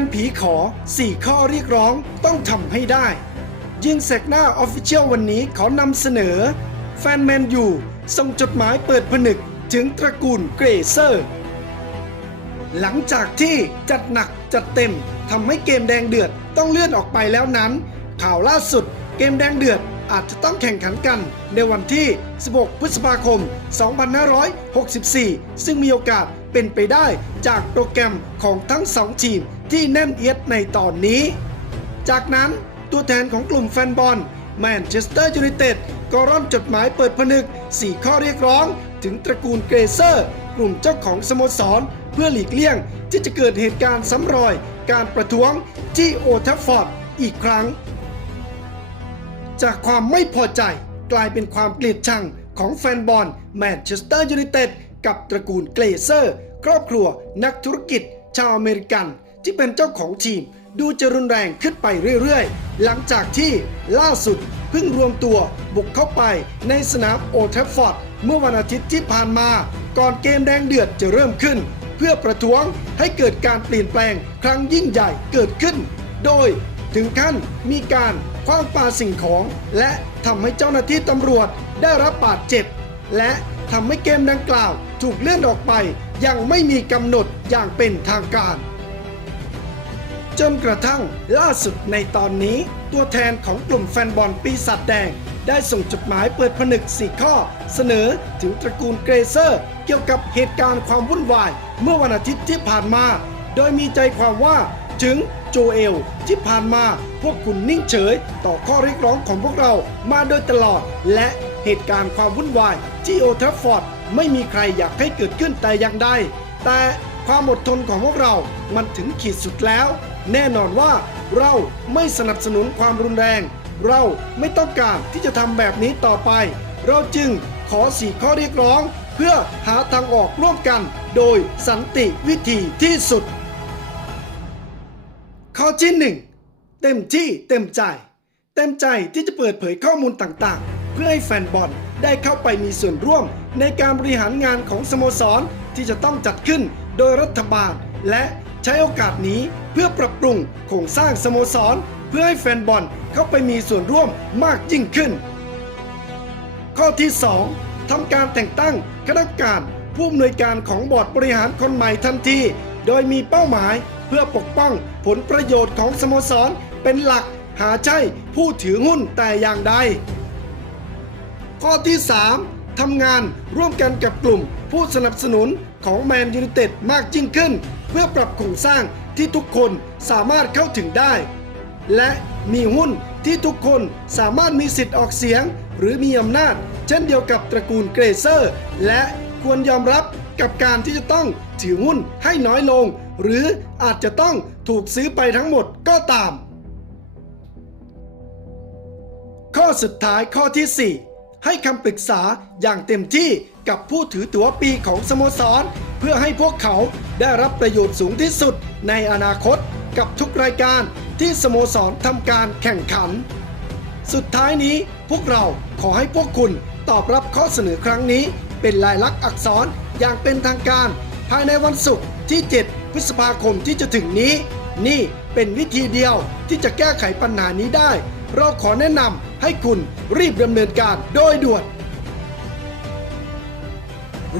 นผีขอ 4 ข้อเรียกร้องต้องทำให้ได้ ยิงแสกหน้าออฟฟิเชียลวันนี้ขอนำเสนอ แฟนแมนยูส่งจดหมายเปิดผนึกถึงตระกูลเกรเซอร์ หลังจากที่จัดหนักจัดเต็มทำให้เกมแดงเดือดต้องเลื่อนออกไปแล้วนั้น ข่าวล่าสุดเกมแดงเดือด อาจจะต้องแข่งขันกันในวันที่ 16 พฤษภาคม 2564 ซึ่งมีโอกาสเป็นไปได้จากโปรแกรมของทั้งสองทีมที่แน่นเอียดในตอนนี้ จากนั้นตัวแทนของกลุ่มแฟนบอลแมนเชสเตอร์ยูไนเต็ดก็ร่อนจดหมายเปิดผนึก 4 ข้อเรียกร้อง ถึงตระกูลเกรเซอร์ กลุ่มเจ้าของสโมสร เพื่อหลีกเลี่ยงที่จะเกิดเหตุการณ์ซ้ำรอย การประท้วงที่โอทัฟฟอร์ดอีกครั้ง จากความไม่พอใจกลายเป็นความเกลียดชังของแฟนบอลแมนเชสเตอร์ยูไนเต็ดกับตระกูลเกรเซอร์ ครอบครัวนักธุรกิจ ชาวอเมริกัน ที่เป็นเจ้าของทีม ดูจะรุนแรงขึ้นไปเรื่อยๆ หลังจากที่ล่าสุดเพิ่งรวมตัวบุกเข้าไปในสนามโอทรฟฟอร์ดเมื่อวันอาทิตย์ที่ผ่านมา ก่อนเกมแดงเดือดจะเริ่มขึ้น เพื่อประท้วงให้เกิดการเปลี่ยนแปลงครั้งยิ่งใหญ่เกิดขึ้น โดย ถึงขั้นมีการคว้างปาสิ่งของ และทำให้เจ้าหน้าที่ตำรวจได้รับบาดเจ็บ และทำให้เกมดังกล่าวถูกเลื่อนออกไปอยังไม่มีกำหนดอย่างเป็นทางการ จนกระทั่งล่าสุดในตอนนี้ ตัวแทนของกลุ่มแฟนบอลปีศาจแดง ได้ส่งจดหมายเปิดผนึก 4 ข้อ เสนอถึงตระกูลเกรเซอร์ เกี่ยวกับเหตุการณ์ความวุ่นวาย เมื่อวันอาทิตย์ที่ผ่านมา โดยมีใจความว่าถึง โจเอล ที่ผ่านมาพวกคุณนิ่งเฉย ต่อข้อเรียกร้องของพวกเรามาโดยตลอด และเหตุการณ์ความวุ่นวายที่โอทราฟฟอร์ดไม่มีใครอยากให้เกิดขึ้นแต่อย่างใด แต่ความอดทนของพวกเรา มันถึงขีดสุดแล้ว แน่นอนว่าเราไม่สนับสนุนความรุนแรง เราไม่ต้องการที่จะทำแบบนี้ต่อไป เราจึงขอสี่ข้อเรียกร้อง เพื่อหาทางออกร่วมกัน โดยสันติวิธีที่สุด ข้อที่ 1 เต็มที่เต็มใจ เต็มใจที่จะเปิดเผยข้อมูลต่างๆ เพื่อให้แฟนบอลได้เข้าไปมีส่วนร่วมในการบริหารงานของสโมสรที่จะต้องจัดขึ้นโดยรัฐบาล และใช้โอกาสนี้เพื่อปรับปรุงโครงสร้างสโมสร เพื่อให้แฟนบอลเข้าไปมีส่วนร่วมมากยิ่งขึ้น ข้อที่ 2ทำการแต่งตั้งคณะกรรมการผู้อำนวยการของบอร์ดบริหารคนใหม่ทันที โดยมีเป้าหมาย เพื่อปกป้องผลประโยชน์ของสโมสรเป็นหลักหาใช่ผู้ถือหุ้นแต่อย่างใด ข้อที่ 3ทำงานร่วมกันกับกลุ่มผู้สนับสนุนของแมนยู i นเต็ดมากยิ่งขึ้น เพื่อปรับโครงสร้างที่ทุกคนสามารถเข้าถึงได้ และมีหุ้นที่ทุกคนสามารถมีสิทธิ์ออกเสียง หรือมีอำนาจ เช่นเดียวกับตระกูลเกรเซอร์ และควรยอมรับกับการที่จะต้องถือหุ้นให้น้อยลง หรืออาจจะต้องถูกซื้อไปทั้งหมดก็ตาม ข้อสุดท้ายข้อที่ 4 ให้คำปรึกษาอย่างเต็มที่กับผู้ถือตั๋วปีของสโมสร เพื่อให้พวกเขาได้รับประโยชน์สูงที่สุดในอนาคตกับทุกรายการที่สโมสรทำการแข่งขัน สุดท้ายนี้พวกเราขอให้พวกคุณตอบรับข้อเสนอครั้งนี้เป็นลายลักษณ์อักษรอย่างเป็นทางการ ภายในวันศุกร์ที่ 7 พฤษภาคมที่จะถึงนี้ นี่เป็นวิธีเดียวที่จะแก้ไขปัญหานี้ได้ เราขอแนะนำให้คุณรีบดำเนินการโดยด่วน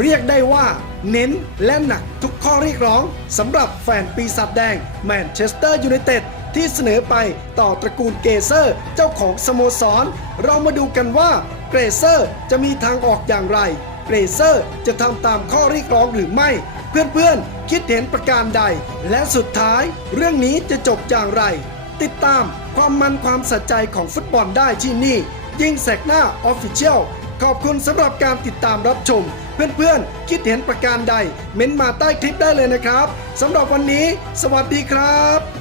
เรียกได้ว่า เน้นและหนักทุกข้อเรียกร้องสำหรับแฟนปีศาจแดงแมนเชสเตอร์ยูไนเต็ดที่เสนอไปต่อตระกูลเกเซอร์เจ้าของสโมสร เรามาดูกันว่าเกรเซอร์จะมีทางออกอย่างไร เกรเซอร์จะทำตามข้อเรียกร้องหรือไม่ เพื่อนๆ คิดเห็นประการใด และสุดท้ายเรื่องนี้จะจบอย่างไร ติดตามความมันความสัใจของฟุตบอลได้ที่นี่ ยิงแสกหน้าออฟฟิเชียลขอบคุณสำหรับการติดตามรับชม เพื่อนๆ คิดเห็นประการใด เม้นมาใต้คลิปได้เลยนะครับสำหรับวันนี้ สวัสดีครับ